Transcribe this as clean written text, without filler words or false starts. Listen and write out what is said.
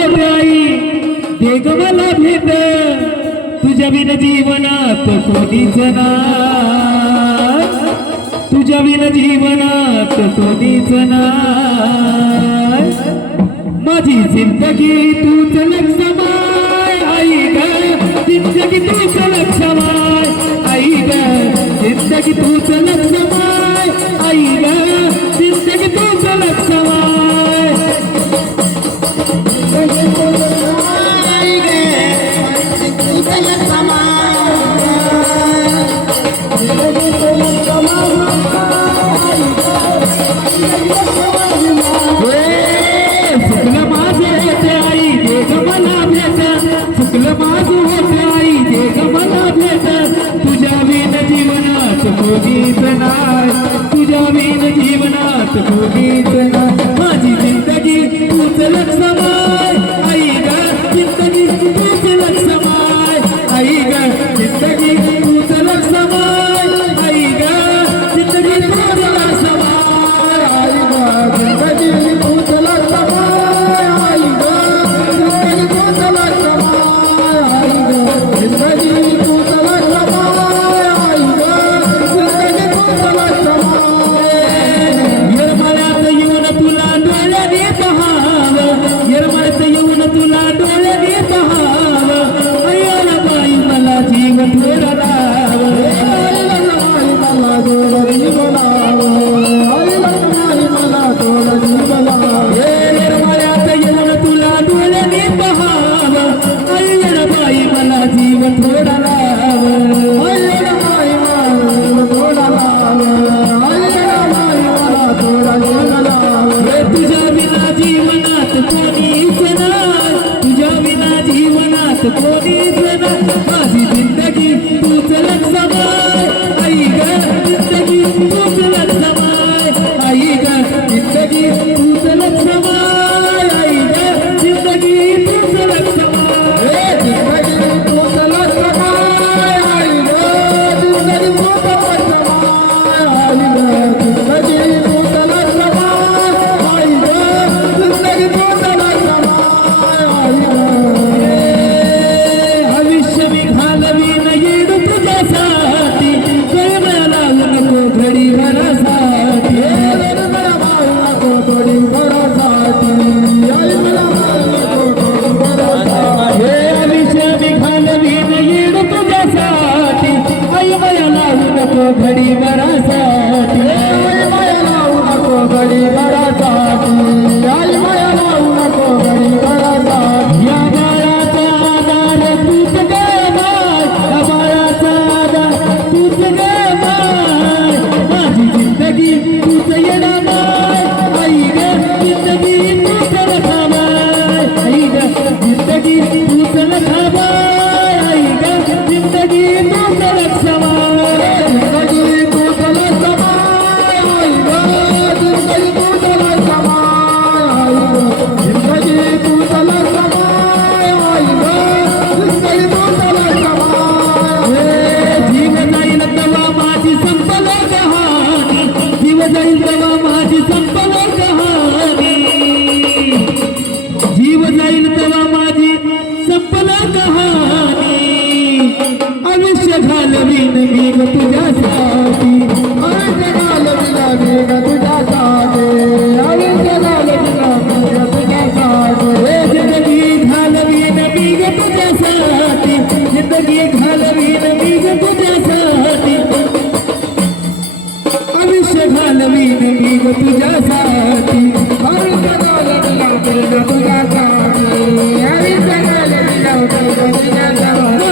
आई दे ग मला भेट तुझ्या बिन जीवनात कोणीच नाही, तुझ्या बिन जीवनात कोणीच नाही, माझी जिंदगी तूच लक्षमाय आई ग, जिंदगी तूच लक्षमाय आई ग, जिंदगी तूच लक्षमाय आई ग, जिंदगी तूच लक्षमाय तुझ्या बिन जीवनात कोणीच नाही, माझी जिंदगी तूच लक्षमाय आई ग, जिंदगी तूच लक्षमाय आई ग, जिंदगी तूच लक्षमाय आई ग, जिंदगी तूच लक्षमाय आई ग, जिंदगी तूच लक्षमाय आई ग, जिंदगी तूच लक्षमाय आई ग, जिंदगी तूच लक्षमाय आई ग, तुला डोळ्याने पहाव अय्याला बाई मला जीव थोडा लाव, मला थोडा जीव लाव, मला थोडा जीव लाव, निर्मळ्यात येऊन तुला डोळ्याने पहाव अय्याला बाई मला जीव थोडा लाव, अय्याला बाई मला थोडा लाव, अय्याला बाई मला थोडा जीव लाव, तुझ्या बिना जीवनात कोणीच नाही, तुझ्या बिना जीवनात कोणीच नाही, माझी जिंदगी तूच लक्षमाय आई ग, जिंदगी तूच लक्षमाय आई ग, जिंदगी तूच लक्षमाय आई ग, जिंदगी तूच लक्षमाय, जिंदगी तूच लक्षमाय आई ग, जिंदगी तूच लक्षमाय आई ग, जिंदगी तूच लक्षमाय आई ग, जिंदगी तूच लक्षमाय आई ग, आयुष्य मी घालवीन येड तुझ्यासाठी, कळमळा लावू नको घडी भरासाठी, मला मारू नको घडी भरासाठी, आई मला मारू नको घडी भरासाठी, आयुष्य मी घालवीन येड तुझ्यासाठी, आई मला लावू नको घडी भरासाठी, आई मला लावू नको घडी भरासाठी, आई मला लावू नको घडी भरासाठी, या बाळाचा आधार तूच ग माय, या बाळाचा आधार तूच ग माय, माझी जिंदगी तूच येणा माय आई ग, जिंदगी तूच लखामाय आई ग, जिंदगी तूच लखामाय आई ग, जिंदगी तूच लक्षमाय, जिंदगी तूच लक्षमाय आई ग, जिंदगी तूच लक्षमाय आई ग, जिंदगी तूच लक्षमाय आई ग, जिंदगी तूच लक्षमाय, जीव जाईल तेव्हा माझी संपल कहाणी, जीव जाईल तेव्हा माझी संपल कहाणी, जीव जाईल तेव्हा माझी संपल कहाणी, आयुष्य घालवीन मी ग तुझ्यासाठी, आयुष्य घालवीन मी ग तुझ्यासाठी, आयुष्य घालवीन मी ग तुझ्यासाठी, जिंदगी घालवीन मी ग तुझ्यासाठी, जिंदगी घालवीन मी ग तुझ्यासाठी, आयुष्य घालवीन मी ग तुझ्यासाठी, आयुष्य घालवीन मी ग तुझ्यासाठी, आयुष्य घालवीन मी ग तुझ्यासाठी.